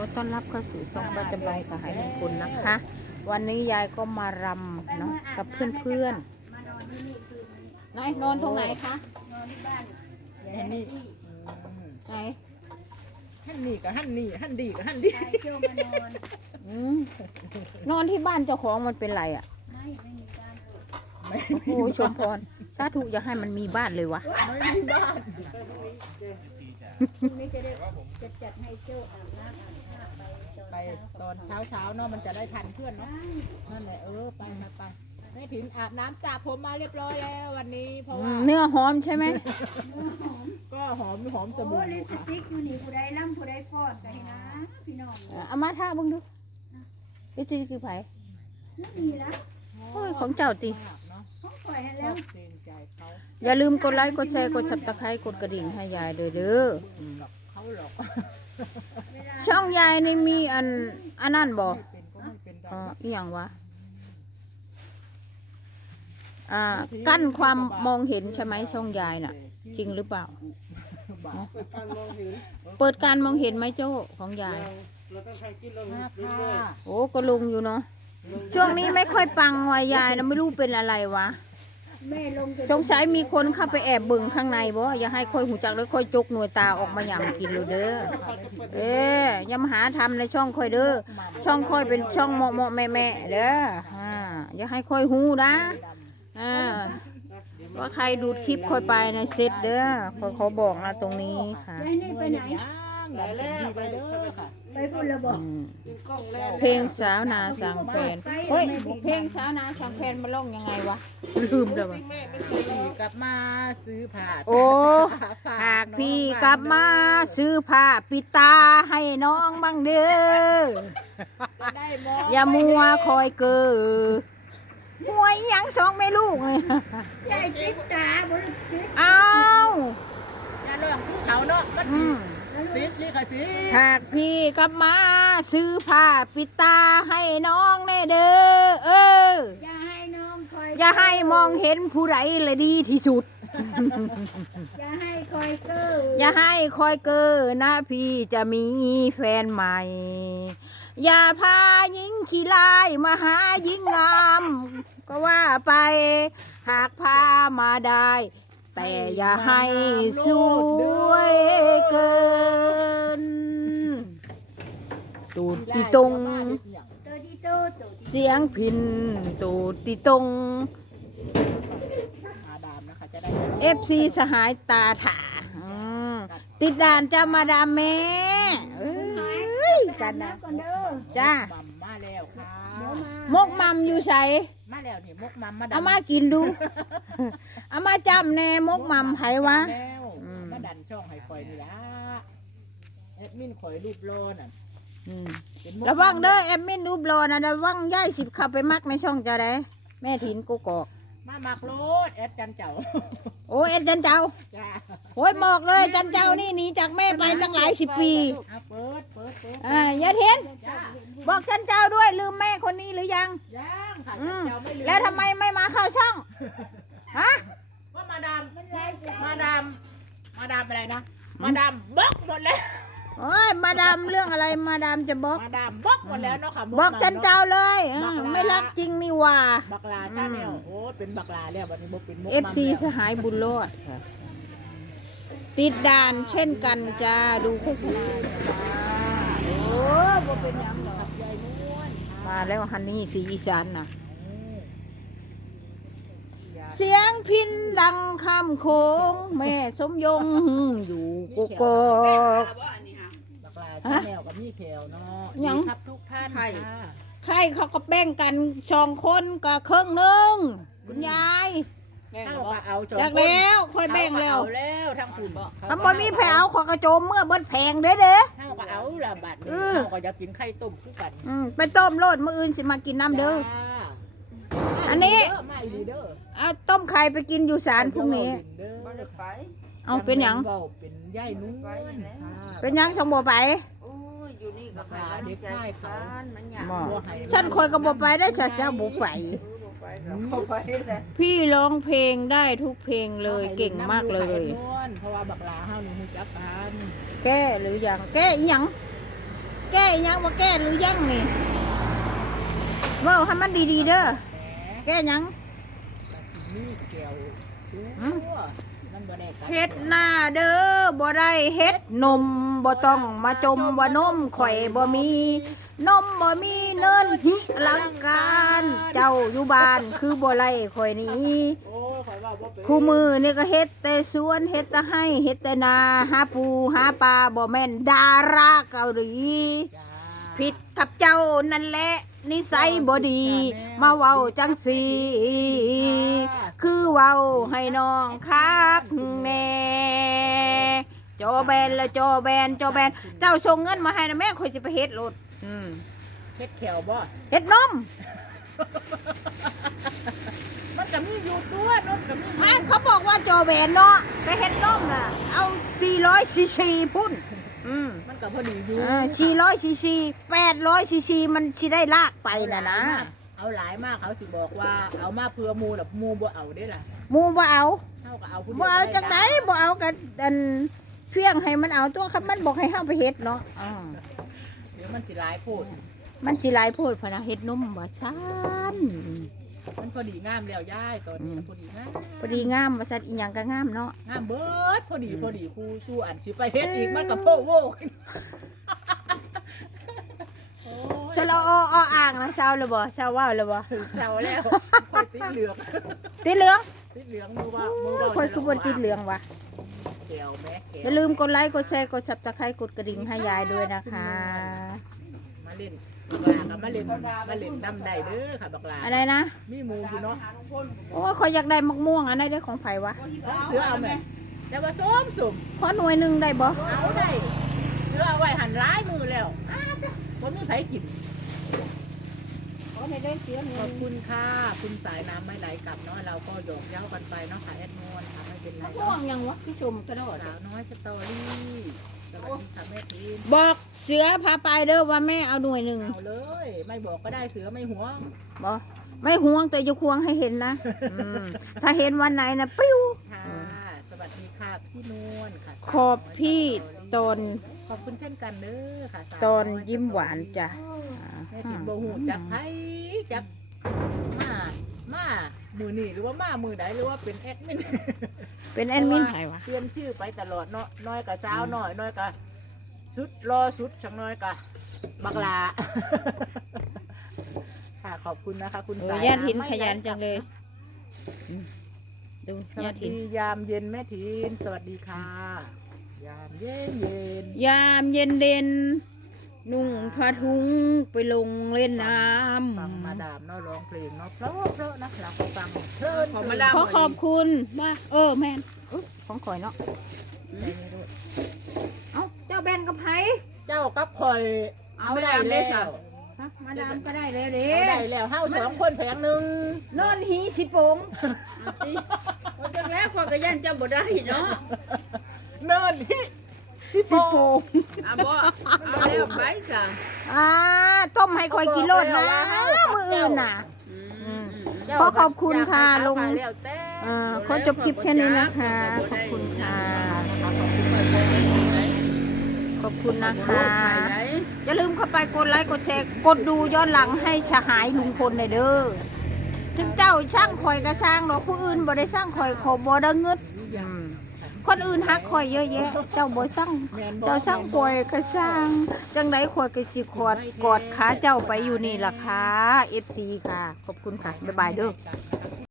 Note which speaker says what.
Speaker 1: ขอต้อนรับเข้าสู่ช่องประจำลองสหายมงคลนะคะ วันนี้ยายก็มารำเนาะกับเพื่อน
Speaker 2: มานอนที่นี่คืนนี้
Speaker 1: ๆไหนนอนตรงไหนคะ
Speaker 2: นอนที่บ้าน
Speaker 3: ฮันนี่
Speaker 1: ไหน
Speaker 3: ฮันนี่กับฮันนี่ฮันดีกับฮันดี
Speaker 2: ชายโจมานอน
Speaker 1: อืมนอนที่บ้านเจ้าของมันเป็นไรอะ
Speaker 2: ไม่ไม่มีบ้านเลย
Speaker 3: ไม่
Speaker 1: โอ้ยชมพรสาธุอย่าให้มันมีบ้านเลยวะ
Speaker 3: ไม่มีบ้าน
Speaker 2: พรุ่งนี้จะได้จะจัดให้โจอาบน้ำอาบท่า ไป
Speaker 3: ไปตอนเช้าเช้าๆเนาะมันจะได้ทันเพื่อนเนาะ
Speaker 2: ได้
Speaker 3: นั่นแหละเออไปไปไปแม่ถินอาบน้ำสระผมมาเรียบร้อยแล้ววันนี้ เพราะ
Speaker 1: อื
Speaker 3: ว่าม
Speaker 1: เนื้อหอมใช่ไหม
Speaker 2: เนื้อหอม
Speaker 3: ก็หอมหอมส
Speaker 2: โอ้
Speaker 3: บู่
Speaker 2: ลิปส
Speaker 3: ค่ะ
Speaker 2: ติกอยู่นี่ผู้ใดล่ำผู้ใดฟอดกันนะ พี่น้อง
Speaker 1: เอามาท่าเบึงดูนี่จีคือไผ
Speaker 2: ไม่มีแล้ว
Speaker 1: โอ้ยของเจ้าติ
Speaker 3: มากเนาะ
Speaker 2: เขาปล่อยให้
Speaker 3: ก็
Speaker 2: แล้ว
Speaker 3: เกรงใจเขา
Speaker 1: อย่าลืมกดไลค์ กดแชร์ กด subscribe กดกระดิ่งให้ยายเด้อเด้ออืม
Speaker 3: หรอกเขาหรอก
Speaker 2: เวลา
Speaker 1: ช่องยายนี่มีอันอันนั่นบ่
Speaker 3: ไม่เป็นก็ไม่เป็น
Speaker 1: อ๋อ
Speaker 3: ไร
Speaker 1: อีหยังวะอ่า กั้นความมองเห็นใช่ไหมช่องยายน่ะ จริงหรือเปล่า
Speaker 3: บาป
Speaker 1: เปิดการมองเห็นไหมโจ้ของยาย
Speaker 3: มากค่ะ
Speaker 1: โอ้ก็ลุงอยู่เนาะช่วงนี้ไม่ค่อยปังวะยายนะไม่รู้เป็นอะไรวะ
Speaker 2: แม่ลงจะ
Speaker 1: สงสัยมีคนเข้าไปแอบเบิ่งข้างในบ่อย่าให้ค่อยหูจักแล้วค่อยจกหน่วยตาออกมาอย่างกินเลยเด้อเอ๊ยอย่ามาหาทำในช่องค่อยเด้อช่องค่อยเป็นช่องเหมาะเหมาะแม่แม่ๆเด้ออ่าอย่าให้ค่อยหูนะอ่าว่าใครดูดคลิปค่อยไปในเซตเด้อขอขอบอกนะตรงนี้ค่ะ
Speaker 2: ยายนี่ไปไหน
Speaker 3: ย่างดันเป็นดีไปเด้อค่ะ
Speaker 2: ไปพุ่นระบอก
Speaker 1: อืมเพลงสาวนาสังแฟนเฮ้ยเพลงสาวนาสังแฟนมาล่องยังไงวะลืมแล้ววะ
Speaker 3: พี่กลับมาซื้อผ้า
Speaker 1: โอ้หากพี่กลับมาซื้อผ้าปิดตาให้น้องบ้างเด้อ
Speaker 3: ได้มอง
Speaker 1: อย่ามัวคอยเกอหวยหยังสองแม่ลูกเลย
Speaker 2: ยายจิ๊บตาบนจิ๊บ
Speaker 1: เอา
Speaker 3: อย่าเรื่องภูเขาเนาะมัน
Speaker 1: อื
Speaker 3: สิ
Speaker 1: ม
Speaker 3: ติดลิขสิทธิ์
Speaker 1: หากพี่กลับมาซื้อผ้าปิดตาให้น้องแน่เด้อเออ
Speaker 2: อย่าให้น้องคอย
Speaker 1: อย่าให้มองเห็นผู้ใดเลยดีที่สุด
Speaker 2: อย่าให้คอยเกอร์
Speaker 1: อย่าให้คอยเกอนะพี่จะมีแฟนใหม่ อย่าพาหญิงขี้ลายมาหาหญิงงาม ก็ว่าไป หากพามาได้ แต่อย่าให้สวยเกิน ตูดติตรง
Speaker 2: ตัวที่โตตัวที่
Speaker 1: เสียงพิน ตูดติตรง
Speaker 3: มาดามนะคะจะได้
Speaker 1: เอฟซีสหายตาถาอืมติดด่านจะมาดามแม่เอ้ยกันนะ
Speaker 2: ก่อนเด้อ
Speaker 1: จ้า
Speaker 3: มัมมาแล้วค่ะ
Speaker 2: เดี๋ยวมาม
Speaker 1: กมัมอยู่ใส่
Speaker 3: มาแล้วนี่มกมัมมาดัน
Speaker 1: เอามากินดู เอามาจำแน่มกมัมไผวะ
Speaker 3: แล้ว
Speaker 1: อืม
Speaker 3: มาดันช่องให้คอยนี่ละแอดมินคอยรูปโลน่ะ
Speaker 1: อืม
Speaker 3: เป็นมก
Speaker 1: ระวังเด้อแอมมินรูปรอนะระวังย่ายสิบเข้าไปมักในช่องจะได้แม่ถินกูกอก
Speaker 3: มามักโลดแอดกันเจ้า
Speaker 1: โอ้เอ็ดจันเจ้า
Speaker 3: จ้า
Speaker 1: โอ้ยบอกเลยจันเจ้านี่หนีจากแม่ไปตั้งหลายสิบปี
Speaker 3: เอาเปิดเปิดเปิด
Speaker 1: อ่าอย่าเทียน
Speaker 3: จ้า
Speaker 1: บอกจันเจ้าด้วยลืมแม่คนนี้หรือยัง
Speaker 3: ยังค่ะ
Speaker 1: อืม
Speaker 3: เจ้าไม่ลืม
Speaker 1: แล้วทำไมไม่มาเข้าช่อง ฮะ
Speaker 3: ว่ามาดามมาดามมาดามอะไรนะ มาดามบล็อกหมดแล้ว
Speaker 1: โอ้ยมาดามเรื่องอะไรมาดามจะบอก
Speaker 3: มาดามบล็อกหมดแล้วเนาะค่ะ
Speaker 1: บอกจันเจ้าเลยเออไม่รักจริงนี่หว่า
Speaker 3: บักลาชาแนลโอ้เป็นบักลาแล้ววันนี้บ่เป็นมุก
Speaker 1: เอฟซีสหายบุญรอดติดด่านเช่นกันจ้าดูโฆษณาจ้าโอ้บ่เป็นหยังหรอก
Speaker 3: ยายนวล
Speaker 1: มาแล้วฮันนี่สีอีสานน่ะ เสียงพินดังคำโค้ง แม่สมยงอยู่กกอก
Speaker 3: บักลาชาแนลกับมีแถวเนาะ
Speaker 1: หยัง
Speaker 3: ดีครับทุกท่านค่ะ
Speaker 1: ใครเขาก็แบ่งกันสองคนกับครึ่งหนึ่งคุณยาย
Speaker 3: เข้าก็เอาจ
Speaker 1: จากแล้วค่อยแบ่งแล้ว
Speaker 3: เอาแล้วทั้งคุณ
Speaker 1: ถ้าบ่มีแผวขอกระโจมเมื่อเบิดแพงเด้อเด้อ
Speaker 3: เข้าก็เอาละบัดนี้
Speaker 1: เออ
Speaker 3: เข้าก็จะกินไข่ต้มคู่กัน
Speaker 1: อืมไปต้มโลดมื้ออื่นสิมากินน้ำเด้อ
Speaker 3: จ้า
Speaker 1: อันนี้
Speaker 3: มาอีหลีเด้อ
Speaker 1: เอาต้มไข่ไปกินอยู่ศาลพรุ่งนี้
Speaker 3: เด้อ
Speaker 1: เอาเป็นหยัง
Speaker 3: เว้าเป็นย่ายนุ่นค่ะ
Speaker 1: เป็นหยังสมบ่ไป
Speaker 4: โอ้ยอยู่นี่ก็
Speaker 3: บักลาเด็กชายเขา
Speaker 4: นมันอยาก
Speaker 1: บ่
Speaker 3: บัวให้
Speaker 1: ฉันคอยก็บ่ไปได้ฉันจะบ่ไป
Speaker 4: เข้าไปเลย
Speaker 1: พี่ร้องเพลงได้ทุกเพลงเลยเก่งมากเลย
Speaker 3: เพราะว่าบักลาเฮานี่ฮู้จักกัน
Speaker 1: แก้หรือยังแก้อีหยังแก้อีหยังบ่แก้หรือยังนี่เว้าให้มันดีๆเด้อแก้หยัง
Speaker 3: มีแก้ว
Speaker 1: หืม
Speaker 3: มันบ่ได้กั
Speaker 1: เฮ็ดหน้าเด้อบ่ได้เฮ็ดนมบ่ต้องมาจมว่านมข่อยบ่มี นมบ่มีเนินหิลังการ เจ้าอยู่บ้านคือบ่ไล่ข่อยนี้
Speaker 3: โอ้ข่อยว่าบ่เป็น
Speaker 1: คู่มือนี่ก็เฮ็ดแต่สวนเฮ็ดแต่ให้เฮ็ดแต่นาหาปูหาปลาบ่แม่นดาราเกาหลี
Speaker 3: จ้า
Speaker 1: ผิดกับเจ้านั่นแหละ นิสัยบ่ดี มาเว้าจังสีคือเว้าให้น้องคักแน่จอแบนแล้วจอแบนจอแบน เจ้าส่งเงินมาให้นะแม่ข่อยสิไปเฮ็ดโลดอืม
Speaker 3: เฮ็ดแขวบ่
Speaker 1: เฮ็ดนม
Speaker 3: มันก็มีอยู่ตัวรถก็มี
Speaker 1: แม่เขาบอกว่าจอแบนเนาะไปเฮ็ดนมน่ะ เอา400ซีซีพุ่น อืม
Speaker 3: มันก็พอดีอยู่
Speaker 1: สี่ร้อยซีซีแปดร้อยซีซีมันสิได้ลากไปนะนะ
Speaker 3: เอาหลายมากเขาสิบอกว่าเอามาเพื่อหมูแบบมูบ่เอาได้ล่ะ
Speaker 1: หมูบ่เอา
Speaker 3: เท่ากับเอาผู้ดียว
Speaker 1: บ่เอาจังไหนบ่เอากันอันเพียงให้มันเอาตัวครับมันบอกให้เฮาไปเฮ็ดเนาะอ่า
Speaker 3: เดี๋ยวมันสิหลายโพด
Speaker 1: มันสิหลายโพดพะนะเฮ็ดนมบ่ชัน
Speaker 3: มันพอดีงามแล้วย่ายตอนนี้พอดีงาม
Speaker 1: พอดีงามว่าซั่นอีหยังก็งามเนาะ
Speaker 3: งามเบิดพอดีพอดีครูสู้อันสิไปเฮ็ดอีกมันก็โพโวขึ้นโอ้ย
Speaker 1: สละออออ่างนะเช้าเลยบ่เช้าว่าวเลยบ่
Speaker 3: ถึงเจ้าแล้วคอยติดเหลือง
Speaker 1: ติดเหลือง
Speaker 3: ติดเหลืองมือว่ามือว่า
Speaker 1: ค่อยคือบ่ติดเหลืองว่ะ
Speaker 3: แก้วแม่แก้
Speaker 1: อย่าวลืมกดไลค์กดแชร์กด Subscribe กดกระดิ่งให้ยายด้วยนะคะ
Speaker 3: มาเล่น บักลากับมาเล่นมาเล่นดำได้เด้อค่ะบักลา
Speaker 1: อะไรนะ
Speaker 3: มีหมูอยู่เนาะ
Speaker 1: โอ้ยขอยอยากได้มะม่วงอันไหนได้ของไผวะ
Speaker 3: เสือเอาไหมแต่ว่าส้มสุ่ม
Speaker 1: ขอหน่วยหนึงได้บ่
Speaker 3: เอาได้เสือเอาไว้หันร้ายมือแล้วอ้าวบ่มีไผกิน
Speaker 2: ขอให้ได้เสียเงิ
Speaker 3: ขอนบคุณค่ะ คุณสายน้ำไม่ไหลกลับเนาะเราก็หยอกเย้ากันไปเนาะค่ะแอดนวลค่ะไม่เป็นไร
Speaker 1: มะม่ว
Speaker 3: เนาะ
Speaker 1: งยังวะพี่ชมกระโดด
Speaker 3: สาวน้อยสตอรี่ สวัสดีค่ะแม่ทีน
Speaker 1: บอกเสือพาไปเด้อว่าแม่เอาหน่วยหนึ่ง
Speaker 3: เอาเลย ไม่บอกก็ได้เสือไม่หวง
Speaker 1: บอไม่ห่วงแต่จะควงให้เห็นนะอืมถ้าเห็นวันไหนนะปิ้ว
Speaker 3: ค่ะสวัสดีค่ะพี่นวลค่ะ
Speaker 1: ขอบพี่ตอน
Speaker 3: ขอบคุณเช่นกันเด้อค่ะสาว
Speaker 1: ตอน
Speaker 3: ย
Speaker 1: ยิ้มหวานจ้ะ
Speaker 3: แม่ทีนโบหูจักไผจักมามา มือนี่หรือว่ามามือใดหรือว่าเป็นแอดมิน
Speaker 1: เป็นแอดมินไผวะ
Speaker 3: เปลี่ยนชื่อไปตลอดเนาะน้อยกับสาวน้อยน้อยกับสุดรอสุดชังน้อยกับบักลา ค่ะขอบคุณนะคะ คุณ
Speaker 1: โอ้
Speaker 3: สาย
Speaker 1: ญาติหิน
Speaker 3: ไม่
Speaker 1: ขยันจังเลยอืมดู
Speaker 3: สวั
Speaker 1: ญา
Speaker 3: ส
Speaker 1: ติหิ
Speaker 3: ดี
Speaker 1: น
Speaker 3: ยามเย็นแม่ทินสวัสดีค่ะ ยามเย็นเย็น
Speaker 1: ยามเย็นเด่น นุ่งผ้าถุงไปลงเล่นน้
Speaker 3: ฟังมาำดามเนาะร้องเพลงเนาะเพราะเพราะนะเราก็ฟังเพลิน
Speaker 4: ขอมาดาม
Speaker 1: ขอขอบคุณว่าเออแมนอุ๊ยของข่อยเนาะ
Speaker 3: ใจนี่ด้วย
Speaker 1: เอ้าเจ้าแบ่งกับไผ
Speaker 3: เจ้ากับคอย
Speaker 4: เอาดามได้สั่ง
Speaker 1: ฮะมาดามก็ได้เลยเด้
Speaker 3: เอาได้แล้วเฮาสองคนแผงหนึ่ง
Speaker 1: นอนหีสิโปง
Speaker 4: ว่าจังแล้วข้อยก็ย่านเจ้าบ่ได้เนาะ
Speaker 3: เนินฮิ สิโปง
Speaker 4: อะบ่เอาแล้วไปสั่ง
Speaker 1: อ่าต้มให้คอยกินโลดนะมืออื่นน่ะ ขอขอบคุณค่ะลุง
Speaker 3: แล้วแต่
Speaker 1: อ่าขอจบคลิปแค่นี้นะคะ ขอบคุณค่ะ ขอบคุณนะคะ อย่าลืมเข้าไปกดไลค์กดแชร์กดดูย้อนหลังให้ชหายลุงพลหน่อยเด้อถึงเจ้าสร้างคอยก็สร้างหรอกผู้อื่นบ่ได้สร้างคอยขอบ่ได้เงิด คนอื่นฮักคอยเยอะแยะ เจ้าบ่สร้างเจ้าสร้างคอยก็สร้าง จังไดคอยก็สิกอดกอดขาเจ้าไปอยู่นี่ล่ะค่ะ FC ค่ะ ขอบคุณค่ะ บ๊ายบายเด้อ